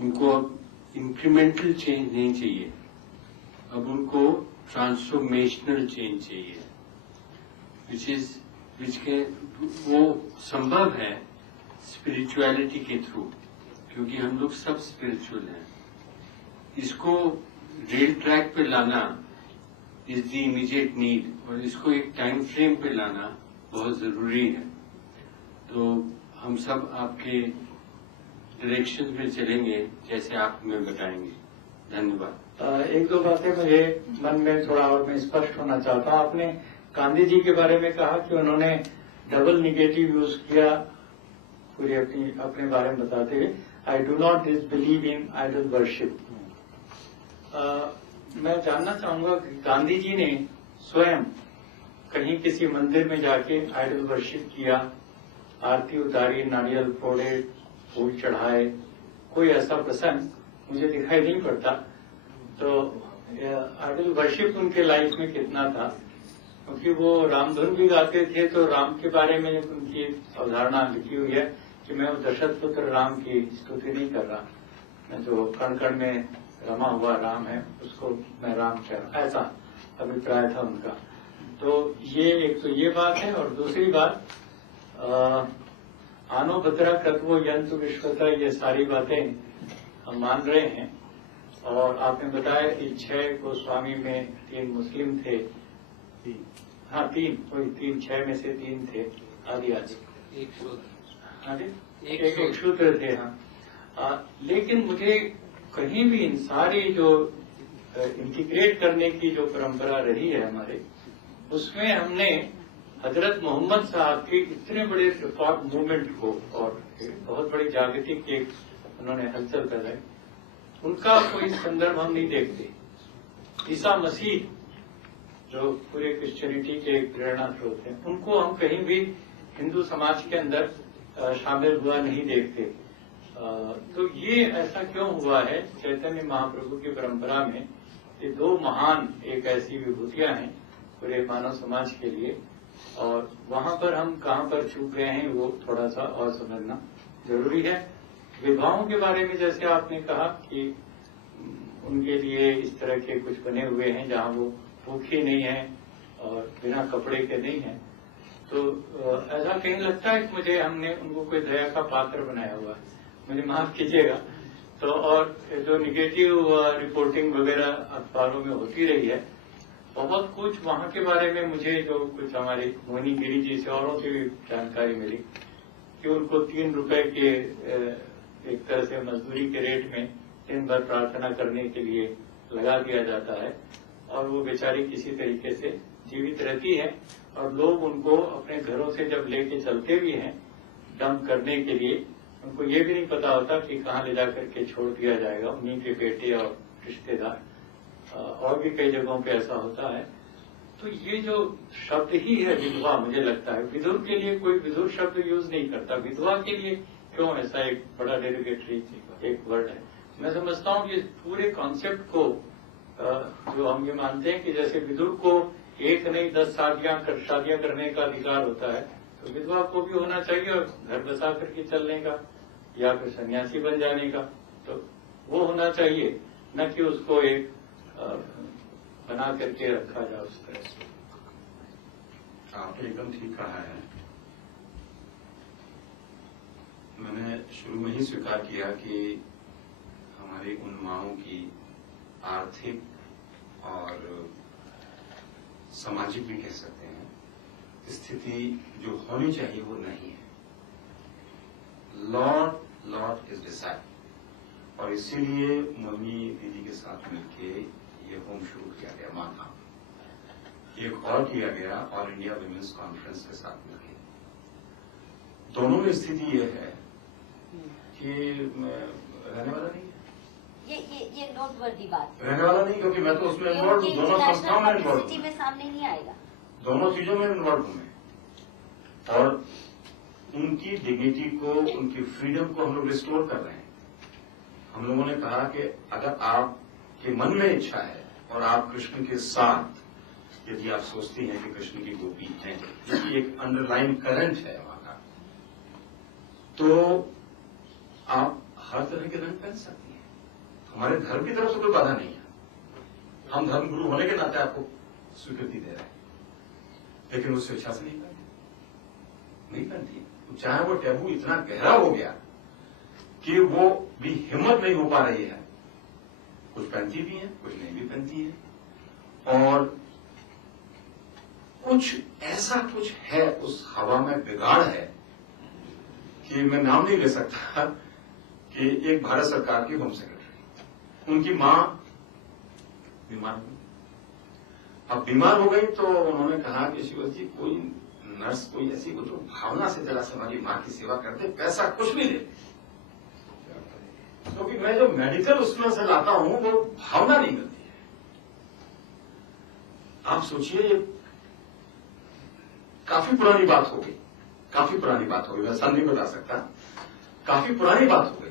उनको अब incremental change नहीं चाहिए, अब उनको ट्रांसफॉर्मेशनल चेंज चाहिए, वो संभव है स्पिरिचुअलिटी के थ्रू, क्योंकि हम लोग सब स्पिरिचुअल हैं। इसको रेल ट्रैक पे लाना इज द इमीडिएट नीड, और इसको एक टाइम फ्रेम पे लाना बहुत जरूरी है। तो हम सब आपके डायरेक्शन में चलेंगे जैसे आप हमें बताएंगे। धन्यवाद। एक दो बातें मुझे मन में थोड़ा और मैं स्पष्ट होना चाहता हूँ। आपने गांधी जी के बारे में कहा कि उन्होंने डबल निगेटिव यूज किया पूरी अपने बारे में बताते हुए, I do not believe in idol worship. मैं जानना चाहूंगा कि गांधी जी ने स्वयं कहीं किसी मंदिर में जाके आइडल वर्शिप किया, आरती उतारी, नारियल फोड़े, फूल चढ़ाए, कोई ऐसा प्रसंग मुझे दिखाई नहीं पड़ता। तो आइडल वर्शिप उनके लाइफ में कितना था, क्योंकि वो रामधुन भी गाते थे, तो राम के बारे में उनकी अवधारणा लिखी हुई है कि मैं दशरथ पुत्र राम की स्तुति नहीं कर रहा, मैं जो कण कण में रमा हुआ राम है उसको मैं राम कह रहा, ऐसा अभिप्राय था उनका। तो ये एक तो ये बात है, और दूसरी बात आनो भद्रा कृतवो यंतु विश्वता, ये सारी बातें हम मान रहे हैं। और आपने बताया कि 6 गोस्वामी में 3 मुस्लिम थे, हाँ 3, वही 3, 6 में से 3 थे आदि आदि, एक शूद्र थे। हाँ, लेकिन मुझे कहीं भी इन सारी जो इंटीग्रेट करने की जो परंपरा रही है हमारे, उसमें हमने हजरत मोहम्मद साहब के इतने बड़े रिफॉर्म मूवमेंट को और बहुत बड़ी जागतिक एक उन्होंने हलचल कराई, उनका कोई संदर्भ हम नहीं देखते। ईसा मसीह जो पूरे क्रिश्चियनिटी के एक प्रेरणा स्रोत हैं, उनको हम कहीं भी हिंदू समाज के अंदर शामिल हुआ नहीं देखते। तो ये ऐसा क्यों हुआ है? चैतन्य महाप्रभु की परंपरा में ये 2 महान एक ऐसी विभूतियां हैं पूरे मानव समाज के लिए, और वहां पर हम कहां पर चूक गए हैं वो थोड़ा सा और समझना जरूरी है। विवाहों के बारे में जैसे आपने कहा कि उनके लिए इस तरह के कुछ बने हुए हैं जहां वो भूखी नहीं है और बिना कपड़े के नहीं है, तो ऐसा कहीं लगता है कि मुझे हमने उनको कोई दया का पात्र बनाया हुआ है, मुझे माफ कीजिएगा। तो और जो निगेटिव रिपोर्टिंग वगैरह अखबारों में होती रही है, बहुत कुछ वहां के बारे में मुझे जो कुछ हमारी मोहिनी गिरी जी से औरों से भी जानकारी मिली कि उनको 3 रुपए के एक तरह से मजदूरी के रेट में दिन भर प्रार्थना करने के लिए लगा दिया जाता है, और वो बेचारी किसी तरीके से जीवित रहती है, और लोग उनको अपने घरों से जब लेके चलते भी हैं डंप करने के लिए, उनको ये भी नहीं पता होता कि कहाँ ले जाकर के छोड़ दिया जाएगा, उन्हीं के बेटे और रिश्तेदार। और भी कई जगहों पे ऐसा होता है। तो ये जो शब्द ही है विधवा, मुझे लगता है विधुर के लिए कोई विधुर शब्द यूज नहीं करता, विधवा के लिए क्यों ऐसा एक बड़ा डेरिगेटरी एक वर्ड है। मैं समझता हूँ कि इस पूरे कॉन्सेप्ट को जो हम ये मानते हैं कि जैसे विधुर को 1 नहीं 10 शादियां करने का अधिकार होता है, तो विधवा को भी होना चाहिए, और घर बसा करके चलने का या फिर सन्यासी बन जाने का, तो वो होना चाहिए, न कि उसको एक बना करके रखा जाए उस तरह से। आपने एकदम ठीक कहा है। मैंने शुरू में ही स्वीकार किया कि हमारी उन माओं की आर्थिक और सामाजिक भी कह सकते हैं स्थिति जो होनी चाहिए वो नहीं है। लॉट इज डिसाइड, और इसीलिए मोहिनी दीदी के साथ मिलके ये होम शुरू किया गया, माथा एक और किया गया ऑल इंडिया विमेंस कॉन्फ्रेंस के साथ मिलके। दोनों में स्थिति ये है कि रहने वाला नहीं है, ये नोटवर्दी बात रहने वाला नहीं, क्योंकि मैं तो उसमें इन्वॉल्व हूँ, दोनों संस्थाओं में इन्वॉल्व हूँ, में सामने नहीं आएगा, दोनों चीजों में इन्वॉल्व हूँ मैं, और उनकी डिग्निटी को, उनकी फ्रीडम को हम लोग रिस्टोर कर रहे हैं। हम लोगों ने कहा कि अगर आपके मन में इच्छा है और आप कृष्ण के साथ, यदि आप सोचती हैं कि कृष्ण की गोपी हैं, जो कि एक अंडरलाइन करंट है वहां का, तो आप हर तरह के रंग पहन सकती हैं। हमारे धर्म की तरफ से कोई बाधा नहीं है। हम धर्म गुरु होने के नाते आपको स्वीकृति दे रहे हैं, लेकिन उस स्वेच्छा से नहीं पहनती। चाहे वो टैबू इतना गहरा हो गया कि वो भी हिम्मत नहीं हो पा रही है, कुछ पहनती भी है, कुछ नहीं भी पहनती है। और कुछ ऐसा कुछ है उस हवा में बिगाड़ है कि मैं नाम नहीं ले सकता कि एक भारत सरकार की होम सेक्रेटरी, उनकी मां बीमार हो गई। अब बीमार हो गई तो उन्होंने कहा कि शिवराज जी कोई नर्स कोई ऐसी हो जो भावना से जरा से हमारी मां की सेवा करते, पैसा कुछ भी ले, क्योंकि मैं जो मेडिकल उसमें से लाता हूं वो भावना नहीं मिलती है। आप सोचिए ये काफी पुरानी बात हो गई, मैं सन नहीं बता सकता, काफी पुरानी बात हो गई।